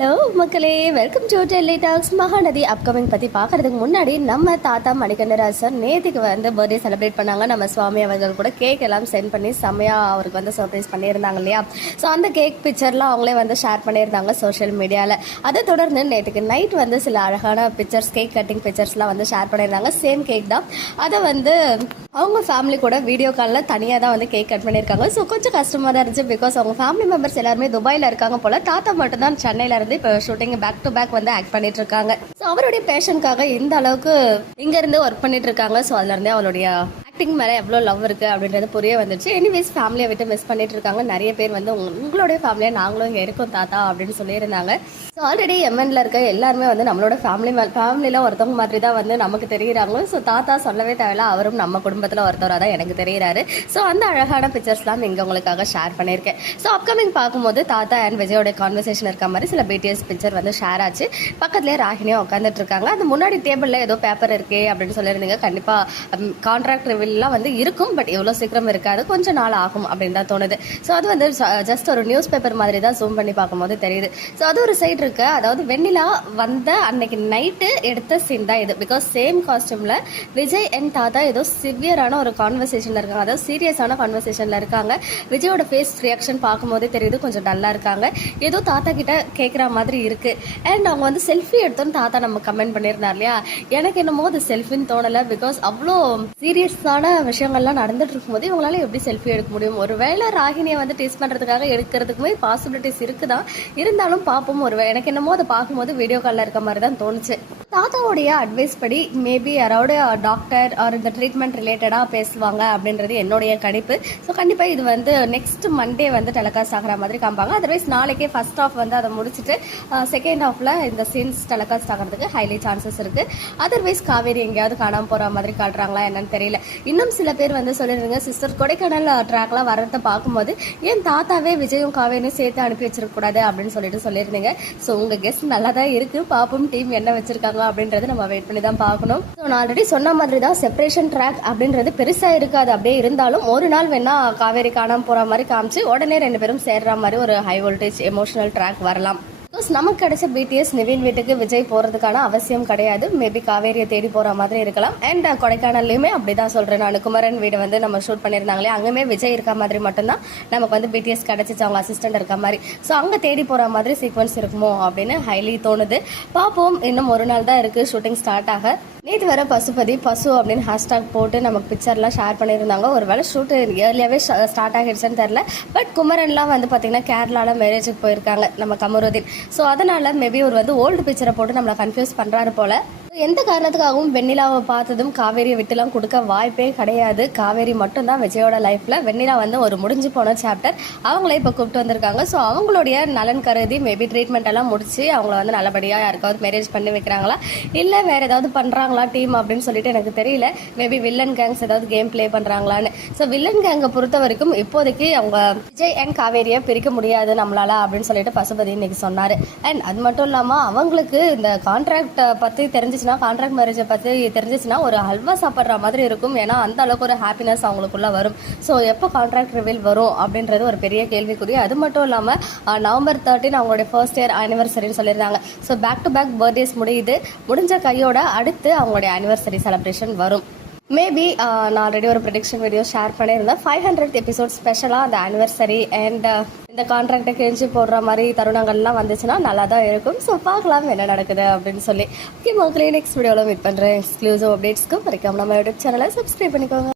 Hello மக்களே, welcome to Delhi talks. Mahanadi upcoming பற்றி பார்க்கறதுக்கு முன்னாடி நம்ம தாத்தா மணிகண்டராஜன் நேற்றுக்கு வந்து பர்த்டே செலிப்ரேட் பண்ணாங்க. நம்ம சுவாமி அவர்கள் கூட கேக் எல்லாம் சென்ட் பண்ணி செம்மையாக அவருக்கு வந்து சர்ப்ரைஸ் பண்ணியிருந்தாங்க இல்லையா. ஸோ அந்த கேக் பிக்சர்லாம் அவங்களே வந்து ஷேர் பண்ணியிருந்தாங்க சோஷியல் மீடியாவில். அதை தொடர்ந்து நேற்றுக்கு நைட் வந்து சில அழகான பிக்சர்ஸ், கேக் கட்டிங் பிக்சர்ஸ்லாம் வந்து ஷேர் பண்ணியிருந்தாங்க. சேம் கேக் தான். அதை வந்து அவங்க ஃபேமிலி கூட வீடியோ காலில் தனியாக தான் வந்து கேக் கட் பண்ணியிருக்காங்க. ஸோ கொஞ்சம் கஷ்டமாக தான் இருந்துச்சு. பிகாஸ் அவங்க ஃபேமிலி மெம்பர்ஸ் எல்லாருமே துபாயில் இருக்காங்க போல். தாத்தா மட்டும் தான் சென்னையில் இருந்து இப்போ ஷூட்டிங் பேக் டு பேக் வந்து ஆக்ட் பண்ணிட்டு இருக்காங்க. ஸோ அவருடைய பேஷனுக்காக இந்த அளவுக்கு இங்கேருந்து ஒர்க் பண்ணிட்டு இருக்காங்க. ஸோ அதுலேருந்தே அவருடைய ஆக்டிங் மேலே எவ்வளோ லவ் இருக்குது அப்படின்றது புரிய வந்துச்சு. எனிவேஸ் ஃபேமிலியை விட்டு மிஸ் பண்ணிட்டு இருக்காங்க. நிறைய பேர் வந்து உங்களுடைய ஃபேமிலியாக நாங்களும் இங்கே இருக்கோம் தாத்தா அப்படின்னு சொல்லியிருந்தாங்க. ஸோ ஆல்ரெடி எம்என்ல இருக்க எல்லாருமே வந்து நம்மளோட ஃபேமிலியில் ஒருத்தவங்க மாதிரி தான் வந்து நமக்கு தெரிகிறாங்க. ஸோ தாத்தா சொல்லவே தேவையில்ல, அவரும் நம்ம குடும்பத்தில் ஒருத்தவராக தான் எனக்கு தெரிகிறாரு. ஸோ அந்த அழகான பிக்சர்ஸ்லாம் இங்கே உங்களுக்காக ஷேர் பண்ணியிருக்கேன். ஸோ அப்கமிங் பார்க்கும்போது தாத்தா அண்ட் விஜயோட கான்வர்சேஷன் இருக்க மாதிரி சில பிடிஎஸ் பிக்சர் வந்து ஷேர் ஆச்சு. பக்கத்துலேயே ராகினியும் உட்காந்துட்டு இருக்காங்க. அந்த முன்னாடி டேபிளில் ஏதோ பேப்பர் இருக்கே அப்படின்னு சொல்லியிருந்தீங்க. கண்டிப்பாக கான்ட்ராக்ட் ரிவில்லாம் வந்து இருக்கும், பட் எவ்வளோ சீக்கிரம் இருக்காது, கொஞ்சம் நாள் ஆகும் அப்படின்னு தான் தோணுது. ஸோ அது வந்து ஜஸ்ட் ஒரு நியூஸ் பேப்பர் மாதிரி தான் ஜூம் பண்ணி பார்க்கும்போது தெரியுது. ஸோ அது ஒரு சைடு இருக்கு. அதாவது வெண்ணிலா வந்த அன்னைக்கு நைட்டு எடுத்த சீன் தான் இது. பிகாஸ் சேம் காஸ்டியூம்ல விஜய் அண்ட் தாத்தா ஏதோ சிவியரான ஒரு கான்வர்சேஷன்ல இருக்காங்க, அதாவது சீரியஸான கான்வர்சேஷன்ல இருக்காங்க. விஜயோட ஃபேஸ் ரியாக்ஷன் பார்க்கும்போது தெரியுது கொஞ்சம் டல்லா இருக்காங்க. ஏதோ தாத்தா கிட்ட கேட்குற மாதிரி இருக்கு. அண்ட் அவங்க வந்து செல்ஃபி எடுத்தோன்னு தாத்தா நம்ம கமெண்ட் பண்ணியிருந்தார் இல்லையா. எனக்கு என்னமோ அது செல்ஃபின்னு தோணலை. பிகாஸ் அவ்வளோ சீரியஸான விஷயங்கள்லாம் நடந்துட்டு இருக்கும்போது இவங்களால எப்படி செல்ஃபி எடுக்க முடியும்? ஒருவேளை ராகினியை வந்து டேஸ்ட் பண்றதுக்காக எடுக்கிறதுக்குமே பாசிபிலிட்டிஸ் இருக்குதான். இருந்தாலும் பார்ப்போம். எனக்கு என்னமோ அதை பார்க்கும்போது வீடியோ காலில் இருக்க மாதிரி தான் தோணுச்சு. தாத்தாவுடைய அட்வைஸ் படி மேபி யாராவது டாக்டர் ஆர் இந்த ட்ரீட்மெண்ட் ரிலேட்டடாக பேசுவாங்க அப்படின்றது என்னுடைய கணிப்பு. ஸோ கண்டிப்பாக இது வந்து நெக்ஸ்ட் மண்டே வந்து டெலிகாஸ்ட் ஆகிற மாதிரி காமிப்பாங்க. அதர்வைஸ் நாளைக்கே ஃபர்ஸ்ட் ஆஃப் வந்து அதை முடிச்சுட்டு செகண்ட் ஆஃப்ல இந்த சீன்ஸ் டெலிகாஸ்ட் ஆகிறதுக்கு ஹைலி சான்சஸ் இருக்கு. அதர்வைஸ் காவேரி எங்கேயாவது காணாமல் போகிற மாதிரி காட்டுறாங்களா என்னன்னு தெரியல. இன்னும் சில பேர் வந்து சொல்லிருங்க, சிஸ்டர் கொடைக்கானல் ட்ராக்லாம் வர்றதை பார்க்கும்போது ஏன் தாத்தாவே விஜயும் காவேரியும் சேர்த்து அனுப்பி வச்சிருக்கக்கூடாது அப்படின்னு சொல்லியிருந்தீங்க. ஸோ உங்கள் கெஸ்ட் நல்லா தான் இருக்கு. பாப்போம் டீம் என்ன வச்சிருக்காங்க அப்படின்றது நம்ம வெயிட் பண்ணி தான் பார்க்கணும். ஸோ நான் ஆல்ரெடி சொன்ன மாதிரி தான் செப்பரேஷன் ட்ராக் அப்படின்றது பெருசாக இருக்காது. அப்படியே இருந்தாலும் ஒரு நாள் வேணா காவேரி காணாமல் போகிற மாதிரி காமிச்சு உடனே ரெண்டு பேரும் சேர்ற மாதிரி ஒரு ஹை வோல்டேஜ் எமோஷனல் ட்ராக் வரலாம். நமக்கு கிடைச்ச பிடிஎஸ் நிவின் வீட்டுக்கு விஜய் போறதுக்கான அவசியம் கிடையாது. மேபி காவேரியை தேடி போற மாதிரி இருக்கலாம். அண்ட் கொடைக்கானல்லையுமே அப்படிதான் சொல்றேன் நான். குமரன் வீடு வந்து நம்ம ஷூட் பண்ணியிருந்தாங்களே, அங்கேயுமே விஜய் இருக்க மாதிரி மட்டும்தான் நமக்கு வந்து பிடிஎஸ் கிடைச்சிச்சு, அவங்க அசிஸ்டன்ட் இருக்க மாதிரி. ஸோ அங்கே தேடி போற மாதிரி சீக்வன்ஸ் இருக்குமோ அப்படின்னு ஹைலி தோணுது. பார்ப்போம். இன்னும் ஒரு நாள் தான் இருக்கு ஷூட்டிங் ஸ்டார்ட் ஆக. நேற்று வர பசுபதி பசு அப்படின்னு ஹேஷ்டாக் போட்டு நமக்கு பிக்சர்லாம் ஷேர் பண்ணியிருந்தாங்க. ஒரு வேளை ஷூட் ஏர்லியாகவே ஸ்டார்ட் ஆகிடுச்சுன்னு தெரில. பட் குமரன்லாம் வந்து பார்த்தீங்கன்னா கேரளாவில் மேரேஜுக்கு போயிருக்காங்க நம்ம கமருதீன். ஸோ அதனால் மேபி ஒரு வந்து ஓல்டு பிக்சரை போட்டு நம்மளை கன்ஃபியூஸ் பண்ணுறாரு போல். எந்த காரணத்துக்காகவும் வெண்ணிலாவை பார்த்ததும் காவேரியை விட்டுலாம் கொடுக்க வாய்ப்பே கிடையாது. காவேரி மட்டும்தான் விஜயோட லைஃப்பில். வெண்ணிலா வந்து ஒரு முடிஞ்சு போன சாப்டர். அவங்கள இப்போ கூப்பிட்டு வந்திருக்காங்க. ஸோ அவங்களுடைய நலன் கருதி மேபி ட்ரீட்மெண்ட் எல்லாம் முடிச்சு அவங்கள வந்து நல்லபடியாக யாருக்காவது மேரேஜ் பண்ணி வைக்கிறாங்களா, இல்லை வேறு ஏதாவது பண்ணுறாங்களா டீம் அப்படின்னு சொல்லிட்டு எனக்கு தெரியல. மேபி வில்லன் கேங்ஸ் ஏதாவது கேம் பிளே பண்ணுறாங்களான்னு. ஸோ வில்லன் கேங்கை பொறுத்த வரைக்கும் இப்போதைக்கு அவங்க விஜய் அண்ட் காவேரியை பிரிக்க முடியாது நம்மளால அப்படின்னு சொல்லிட்டு பசுபதி இன்னைக்கு சொன்னார். அண்ட் அது மட்டும் இல்லாமல் அவங்களுக்கு இந்த கான்ட்ராக்ட் பற்றி தெரிஞ்சிச்சுன்னா, கான்ட்ராக்ட் மேரேஜை பற்றி தெரிஞ்சிச்சுன்னா ஒரு ஹல்வா சாப்பிட்ற மாதிரி இருக்கும். ஏன்னா அந்த அளவுக்கு ஒரு ஹாப்பினஸ் அவங்களுக்குள்ள வரும். ஸோ எப்போ கான்ட்ராக்ட் ரிவீல் வரும் அப்படின்றது ஒரு பெரிய கேள்விக்குறி. அது மட்டும் இல்லாமல் நவம்பர் 13 அவங்களுடைய ஃபர்ஸ்ட் இயர் ஆனிவர்சரின்னு சொல்லியிருந்தாங்க. So back to back birthdays முடிஞ்ச கையோட அடுத்து அவங்களுடைய ஆனிவர்சரி செலிப்ரேஷன் வரும். மேபி நான் ஆல்ரெடி ஒரு ப்ரெடிக்ஷன் வீடியோ ஷேர் பண்ணியிருந்தேன். 500th எபிசோட் ஸ்பெஷலாக அந்த ஆனிவர்சரி அண்ட் இந்த கான்ட்ராக்டை கிழிஞ்சு போடுற மாதிரி தருணங்கள்லாம் வந்துச்சுன்னா நல்லா தான் இருக்கும். ஸோ பார்க்கலாம் என்ன நடக்குது அப்படின்னு சொல்லி. ஓகே மக்களே, நெக்ஸ்ட் வீடியோவில் மீட் பண்ணுறேன். எக்ஸ்க்ளூசிவ் அப்டேட்ஸ்க்கு வரைக்கும் நம்ம யூடியூப் சேனலை சப்ஸ்கிரைப் பண்ணிக்கோங்க.